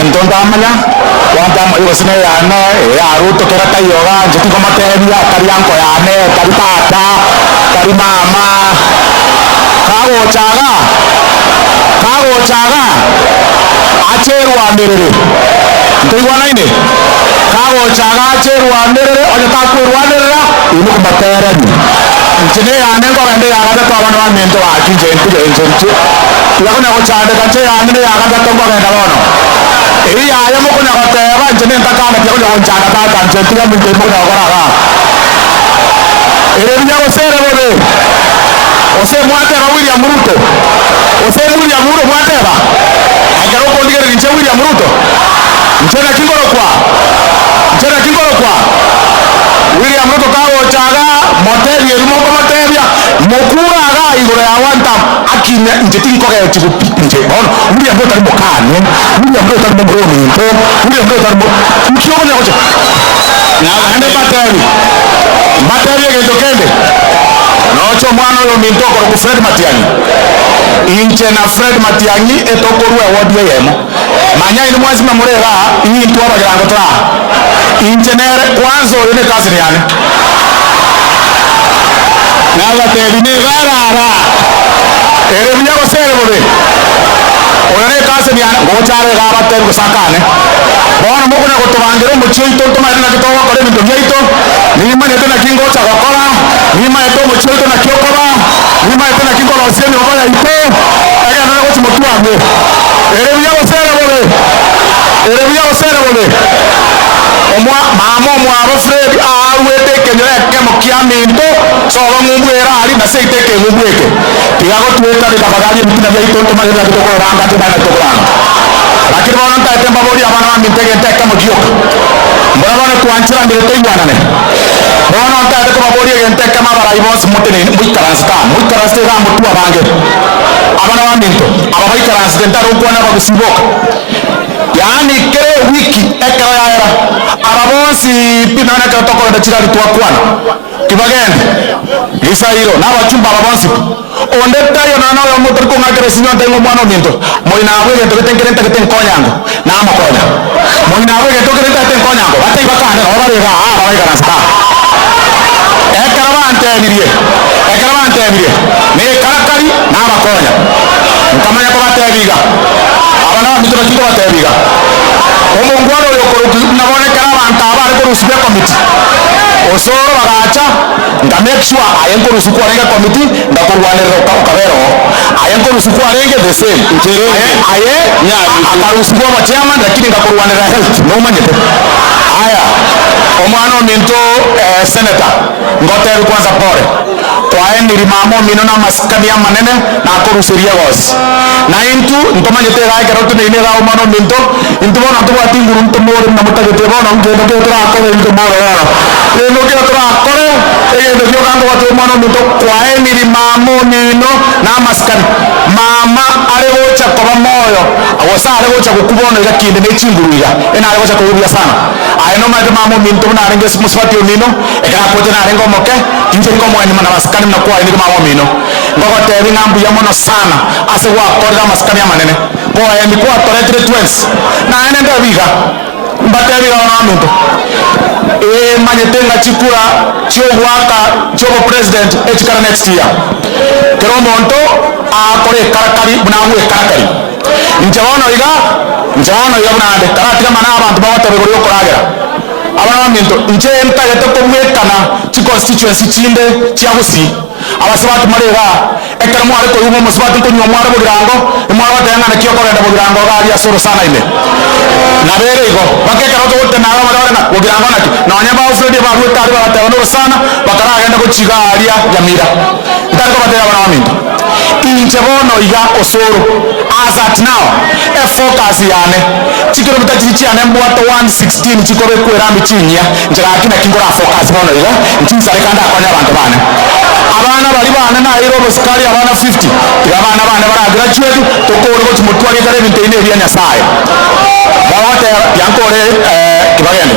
Entontamanya wanta yosine yane ya ruto kera tayoga njiti ko matebia kari yanko yane kari tata kari mama kago chaga acheru anderere ndigwa naine kago chaga acheru anderere oje takuru anderera inu kubatera ni njine yane ko bende yaga to abantu bamento akinje nje yakona ko chande kanche yane yaga to ko benda bono iya ya moko na koteba njene ntakana pya ko njana tata njetiga minte mo na kora ere biya osere bobe ose mwatera William Ruto ose William Ruto mwatera agaro ko ndigere nje William Ruto njena kingoro kwa William Ruto kawo chaga motebi rumo ko motebia mokura ga igoro ya wanta akine njeti ko ga chiku nje on William Ruto ari mokane William Ruto ari mbroni to William Ruto ari mkio ne ocha na ande bateri ke tokende nocho mwana yo mintoko ku Fred Matiang'i inche na Fred Matiang'i etokorwe wodi yemo manya ino mwazi mamurera iyi ntwa bagirango tra inche nere kwanzo yone kazi yani na bateri ne garara ere mnyago sere bobe oyone kazi yani ngochare ga bateri kusakane bona moko na kutubangiro muchito tumarina kitowa kore minto yeito nima neto na kingo cha gokora nima eto muchito na kyokoba nima eto na kingo loseni okoya ito aga na ko mutu ame ere biya osere bobe omwa mama omwa abo Fred awete kenyere kemo kiaminto so bamubwera ali na seite ke mubweke tigago tueta bikabagaje bitina bya ito tumarina kitoko ranga tibana tokolana lakini bona ntatemba bodi abana bamintege nteka mugioka mbona bana kuanchira mbere toywanane bona ntate ko bodi nteka mabara ibonse mutene muikaransta ga mutu abange abana baminto abaikaransta ntaro kuona bagusiboka yani kere wiki ekara yaera ababonsi pinana ka tokora ndachira litwakwana kibagende gisairo na bachumba ababonsi onde tayo na nayo motor ko ngakere sinyo ndengo mwana minto moina abwe to ketenkere ntakete nkonyango na amakonya moina abwe to kete ntakete nkonyango batai bakana obarega abaikaransta ekarabante ebirie ne karakari na amakonya nkamanya ko batebiga abana mitoro kiko batebiga omongwaro yokoro nabone karabanta abari ko rusibya committee osoro bagacha nga make sure ayenko rusuku arenge committee ndakurwanira ukabero ayenko rusuku arenge the same aye akarusuku wa chairman lakini ngakurwanira health no manyete aya omwana minto senator ngoteru kwanza pore kwa eni mamo mino na maskani ya manene na koruseria gosi na intu ntomanyete ga keroto ne ga omwana minto intu bona to batinguru ntomore na mutagete bona ngendo ke tra akore ntomore ora eno ke tra akore eno ke kango watu omwana minto kwa eni mamo mino na maskani mama aregocha kwa moyo awosa aregocha kukubona ila kinde ne chinguruya ena aregocha kuruya sana ayeno mate mamo minto na arenge musfati onino ekana kote na arengo moke inje ngo mwana mana maskani na kwa ni mamo mino ngogo tebi ngambu ya mono sana ase wa korda maskani ya manene kwa ni kwa toretre twins na ene ndabiga mbatebi ga mamo manyetenga chikura chiogwaka chogo president echikara next year keromonto akore karakari bunamwe karakari njawana iga bunande karatika mana abantu bawatabegoro yokoragera abana minto nje enta yeto komwekana chi constituency chinde chiagusi abasabatu marega ekara mware ko yumo musabatu ko nywa mware bugirango mware batanga na kiyo korenda bugirango ga ya soro sana ine na bere igo bakeka roto wote na aba mara na bugirango na na nyamba ofredi ba ruta ari ba tawono sana bakara agenda ko chiga aria ya mira ndako batera abana minto inje bono iga osoro as at now e focus yane chikiro mutachi chiane mbwato 116 chikobe kwera michinya njira akina kingora focus bono iga nchinsa rekanda akonya abantu bane abana bali bana na iro boskari abana 50 abana bana bara graduate tokoro ko mutwari kare binte ine ria nyasaye bawote yankore kibagende